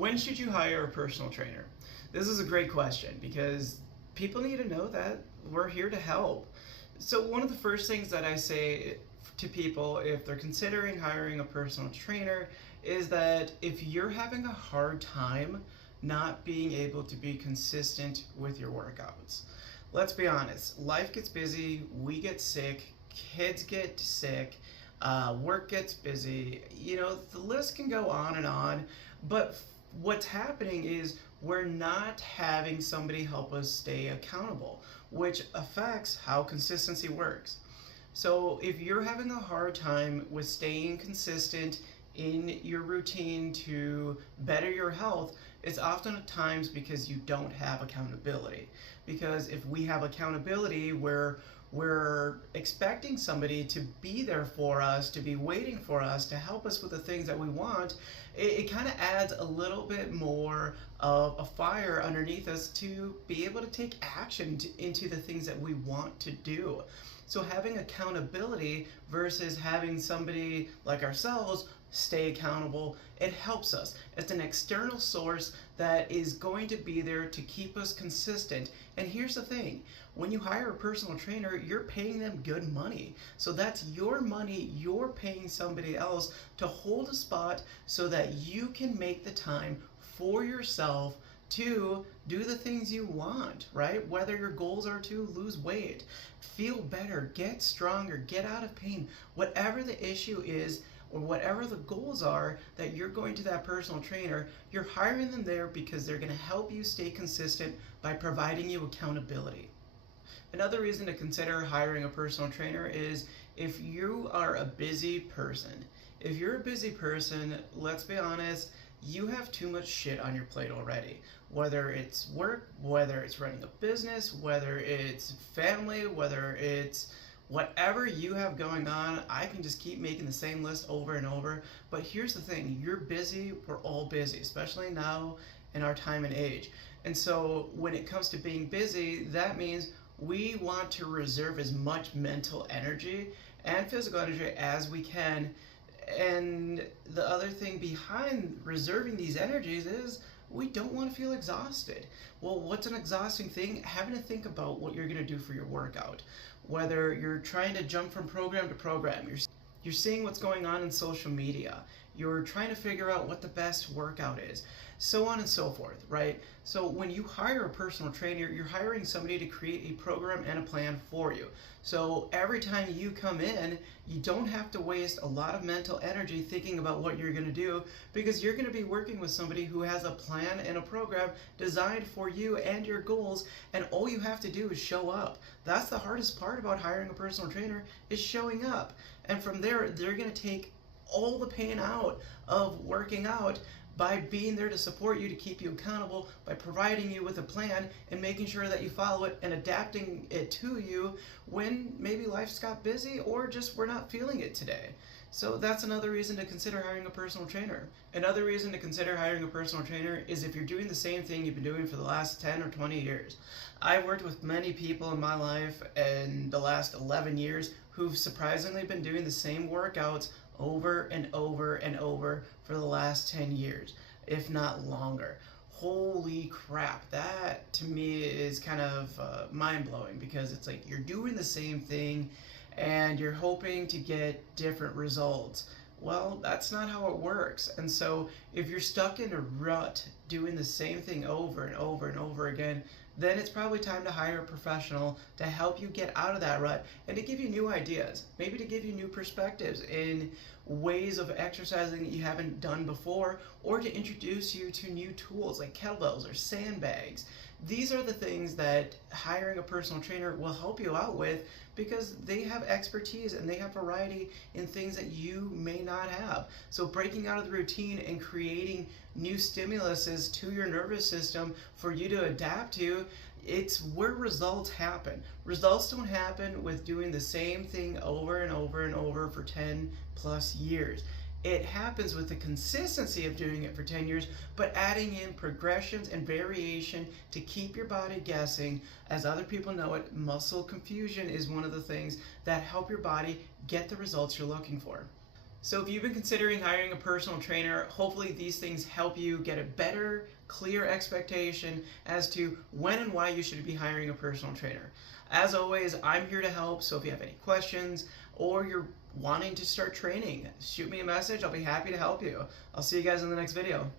When should you hire a personal trainer? This is a great question because people need to know that we're here to help. So, one of the first things that I say to people if they're considering hiring a personal trainer is that if you're having a hard time not being able to be consistent with your workouts, let's be honest, life gets busy, we get sick, kids get sick, work gets busy, the list can go on, but what's happening is we're not having somebody help us stay accountable, which affects how consistency works. So if you're having a hard time with staying consistent in your routine to better your health, it's often at times because you don't have accountability. Because if we have accountability where we're expecting somebody to be there for us, to be waiting for us, to help us with the things that we want, it kind of adds a little bit more of a fire underneath us to be able to take action into the things that we want to do. So having accountability versus having somebody like ourselves stay accountable, it helps us. It's an external source that is going to be there to keep us consistent. And here's the thing, when you hire a personal trainer, you're paying them good money. So that's your money, you're paying somebody else to hold a spot so that you can make the time for yourself to do the things you want, right? Whether your goals are to lose weight, feel better, get stronger, get out of pain, whatever the issue is, or whatever the goals are that you're going to that personal trainer, you're hiring them there because they're going to help you stay consistent by providing you accountability. Another reason to consider hiring a personal trainer is if you are a busy person. If you're a busy person, let's be honest, you have too much shit on your plate already. Whether it's work, whether it's running a business, whether it's family, whether it's whatever you have going on, I can just keep making the same list over and over. But here's the thing, you're busy, we're all busy, especially now in our time and age. And so when it comes to being busy, that means we want to reserve as much mental energy and physical energy as we can. And the other thing behind reserving these energies is we don't want to feel exhausted. Well, what's an exhausting thing? Having to think about what you're going to do for your workout. Whether you're trying to jump from program to program, you're seeing what's going on in social media, you're trying to figure out what the best workout is, so on and so forth, right? So when you hire a personal trainer, you're hiring somebody to create a program and a plan for you. So every time you come in, you don't have to waste a lot of mental energy thinking about what you're going to do, because you're going to be working with somebody who has a plan and a program designed for you and your goals, and all you have to do is show up. That's the hardest part about hiring a personal trainer, is showing up. And from there, they're going to take all the pain out of working out by being there to support you, to keep you accountable, by providing you with a plan and making sure that you follow it and adapting it to you when maybe life's got busy or just we're not feeling it today. So that's another reason to consider hiring a personal trainer. Another reason to consider hiring a personal trainer is if you're doing the same thing you've been doing for the last 10 or 20 years. I've worked with many people in my life in the last 11 years who've surprisingly been doing the same workouts over and over and over for the last 10 years, if not longer. Holy crap, that to me is kind of mind-blowing, because it's like you're doing the same thing and you're hoping to get different results. Well, that's not how it works. And so if you're stuck in a rut doing the same thing over and over and over again, then it's probably time to hire a professional to help you get out of that rut and to give you new ideas, maybe to give you new perspectives in ways of exercising that you haven't done before, or to introduce you to new tools like kettlebells or sandbags. These are the things that hiring a personal trainer will help you out with, because they have expertise and they have variety in things that you may not have. So breaking out of the routine and creating new stimuluses to your nervous system for you to adapt to, it's where results happen. Results don't happen with doing the same thing over and over and over for 10 plus years. It happens with the consistency of doing it for 10 years, but adding in progressions and variation to keep your body guessing. As other people know it, muscle confusion is one of the things that help your body get the results you're looking for. So if you've been considering hiring a personal trainer, hopefully these things help you get a better, clear expectation as to when and why you should be hiring a personal trainer. As always, I'm here to help, so if you have any questions or you're wanting to start training, shoot me a message. I'll be happy to help you. I'll see you guys in the next video.